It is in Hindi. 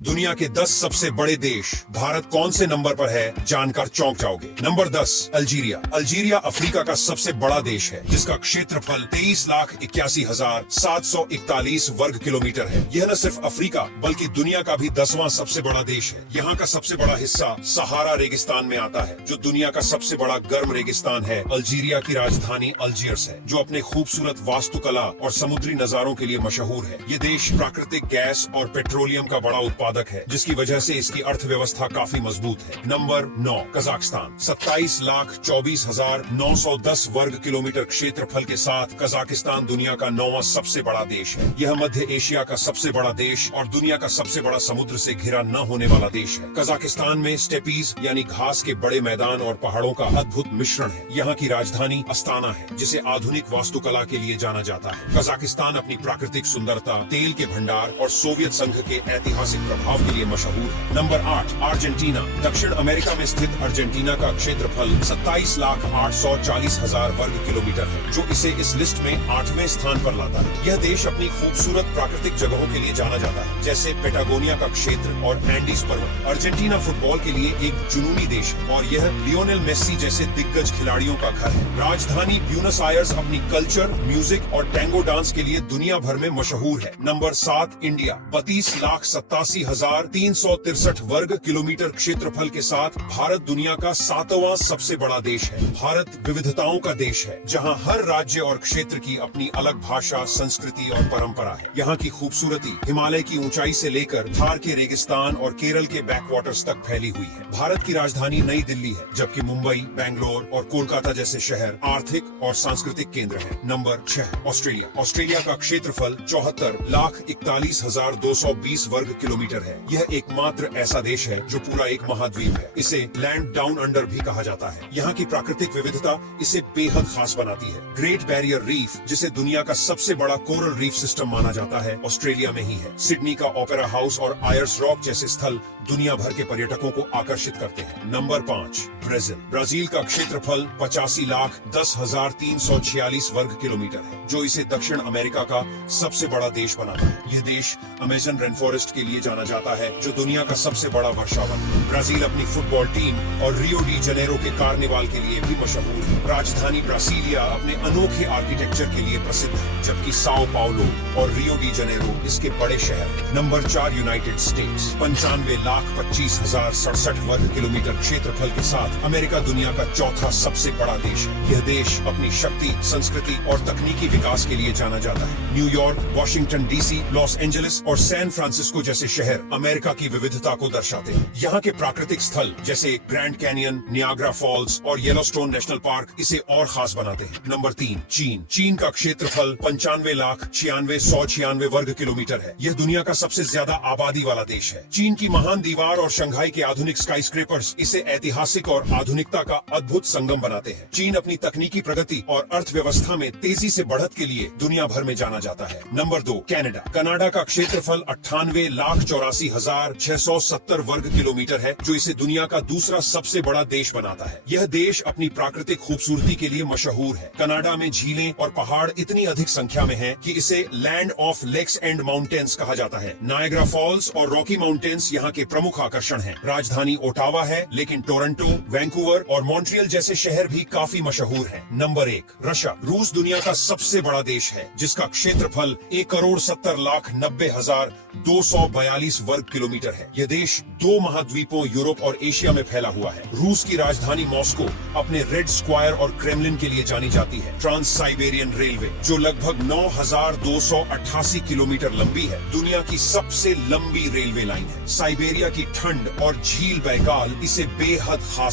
दुनिया के 10 सबसे बड़े देश भारत कौन से नंबर पर है जानकर चौंक जाओगे। Number 10 Algeria. अल्जीरिया अफ्रीका का सबसे बड़ा देश है जिसका क्षेत्रफल 23,81,741 वर्ग किलोमीटर है। यह न सिर्फ अफ्रीका बल्कि दुनिया का भी 10वां सबसे बड़ा देश है। यहाँ का सबसे बड़ा हिस्सा सहारा रेगिस्तान में आता है जो दुनिया का सबसे बड़ा गर्म रेगिस्तान है। अल्जीरिया की राजधानी अल्जियर्स है जो अपने खूबसूरत वास्तुकला और समुद्री नजारों के लिए मशहूर है। ये देश प्राकृतिक गैस और पेट्रोलियम का बड़ा उत्पादक है जिसकी वजह से इसकी अर्थव्यवस्था काफी मजबूत है। Number 9 Kazakhstan. 27,24,910 वर्ग किलोमीटर क्षेत्रफल के साथ कजाकिस्तान दुनिया का 9वां सबसे बड़ा देश है। यह मध्य एशिया का सबसे बड़ा देश और दुनिया का सबसे बड़ा समुद्र से घिरा न होने वाला देश है। कजाकिस्तान में स्टेपीज यानी घास के बड़े मैदान और पहाड़ों का अद्भुत मिश्रण है। यहाँ की राजधानी अस्ताना है जिसे आधुनिक वास्तुकला के लिए जाना जाता है। कजाकिस्तान अपनी प्राकृतिक सुंदरता, तेल के भंडार और सोवियत संघ के ऐतिहासिक प्रभाव के लिए मशहूर है। Number 8 Argentina. दक्षिण अमेरिका में स्थित अर्जेंटीना का क्षेत्रफल 27,840,000 वर्ग किलोमीटर है जो इसे इस लिस्ट में 8वें स्थान पर लाता है। यह देश अपनी खूबसूरत प्राकृतिक जगहों के लिए जाना जाता है जैसे पेटागोनिया का क्षेत्र और एंडीज पर्वत। अर्जेंटीना फुटबॉल के लिए एक जुनूनी देश है और यह लियोनेल मेस्सी जैसे दिग्गज खिलाड़ियों का घर है। राजधानी ब्यूनस आयर्स अपनी कल्चर, म्यूजिक और टैंगो डांस के लिए दुनिया भर में मशहूर है। Number 7 India. 32,87,363 वर्ग किलोमीटर क्षेत्रफल के साथ भारत दुनिया का 7वां सबसे बड़ा देश है। भारत विविधताओं का देश है जहां हर राज्य और क्षेत्र की अपनी अलग भाषा, संस्कृति और परंपरा है। यहाँ की खूबसूरती हिमालय की ऊंचाई से लेकर थार के रेगिस्तान और केरल के बैकवाटर्स तक फैली हुई है। भारत की राजधानी नई दिल्ली है जबकि मुंबई, बैंगलोर और कोलकाता जैसे शहर आर्थिक और सांस्कृतिक केंद्र हैं। Number 6 Australia. ऑस्ट्रेलिया का क्षेत्रफल 74,41,220 वर्ग किलोमीटर है। यह एकमात्र ऐसा देश है जो पूरा एक महाद्वीप है। इसे लैंड डाउन अंडर भी कहा जाता है। यहाँ की प्राकृतिक विविधता इसे बेहद खास बनाती है। ग्रेट बैरियर रीफ जिसे दुनिया का सबसे बड़ा कोरल रीफ सिस्टम माना जाता है ऑस्ट्रेलिया में ही है। सिडनी का ओपेरा हाउस और आयर्स रॉक जैसे स्थल दुनिया भर के पर्यटकों को आकर्षित करते हैं। Number 5 Brazil. ब्राजील का क्षेत्रफल 85,10,346 वर्ग किलोमीटर है जो इसे दक्षिण अमेरिका का सबसे बड़ा देश बनाता है। यह देश अमेजन रेन फॉरेस्ट के लिए जाना जाता है जो दुनिया का सबसे बड़ा वर्षावन है। ब्राजील अपनी फुटबॉल टीम और रियो डी जनेरो के कार्निवाल के लिए भी मशहूर है। राजधानी ब्रासीलिया अपने अनोखे आर्किटेक्चर के लिए प्रसिद्ध है जबकि साओ पाउलो और रियो डी जनेरो इसके बड़े शहर हैं। Number 4 United states. 95,25,067 वर्ग किलोमीटर क्षेत्रफल के साथ अमेरिका दुनिया का चौथा सबसे बड़ा देश है। यह देश अपनी शक्ति, संस्कृति और तकनीकी विकास के लिए जाना जाता है। New York, Washington DC, Los Angeles और सैन फ्रांसिस्को जैसे शहर अमेरिका की विविधता को दर्शाते हैं। यहाँ के प्राकृतिक स्थल जैसे ग्रैंड कैनियन, नियाग्रा फॉल्स और येलोस्टोन नेशनल पार्क इसे और खास बनाते हैं। नंबर 3 चीन। चीन का क्षेत्रफल 95,96,196 वर्ग किलोमीटर है। यह दुनिया का सबसे ज्यादा आबादी वाला देश है। चीन की महान दीवार और शंघाई के आधुनिक स्काई स्क्रेपर्स इसे ऐतिहासिक और आधुनिकता का अद्भुत संगम बनाते हैं। चीन अपनी तकनीकी प्रगति और अर्थव्यवस्था में तेजी से बढ़त के लिए दुनिया भर में जाना जाता है। Number 2 Canada. कनाडा का क्षेत्रफल 98,84,670 वर्ग किलोमीटर है जो इसे दुनिया का दूसरा सबसे बड़ा देश बनाता है। यह देश अपनी प्राकृतिक खूबसूरती के लिए मशहूर है। कनाडा में झीलें और पहाड़ इतनी अधिक संख्या में हैं कि इसे land of lakes and mountains कहा जाता है। नायग्रा फॉल्स और रॉकी माउंटेन्स यहाँ के प्रमुख आकर्षण हैं। राजधानी ओटावा है लेकिन टोरंटो, वैंकूवर और मॉन्ट्रियल जैसे शहर भी काफी मशहूर हैं। Number 1 Russia. रूस दुनिया का सबसे बड़ा देश है जिसका क्षेत्रफल 1,70,90,242 वर्ग किलोमीटर है। यह देश 2 महाद्वीपों यूरोप और एशिया में फैला हुआ है। रूस की राजधानी मॉस्को अपने रेड स्क्वायर और क्रेमलिन के लिए जानी जाती है। ट्रांस साइबेरियन रेलवे जो लगभग 9,288 किलोमीटर लंबी है दुनिया की सबसे लंबी रेलवे लाइन है। साइबेरिया की ठंड और झील बैकाल इसे बेहद खास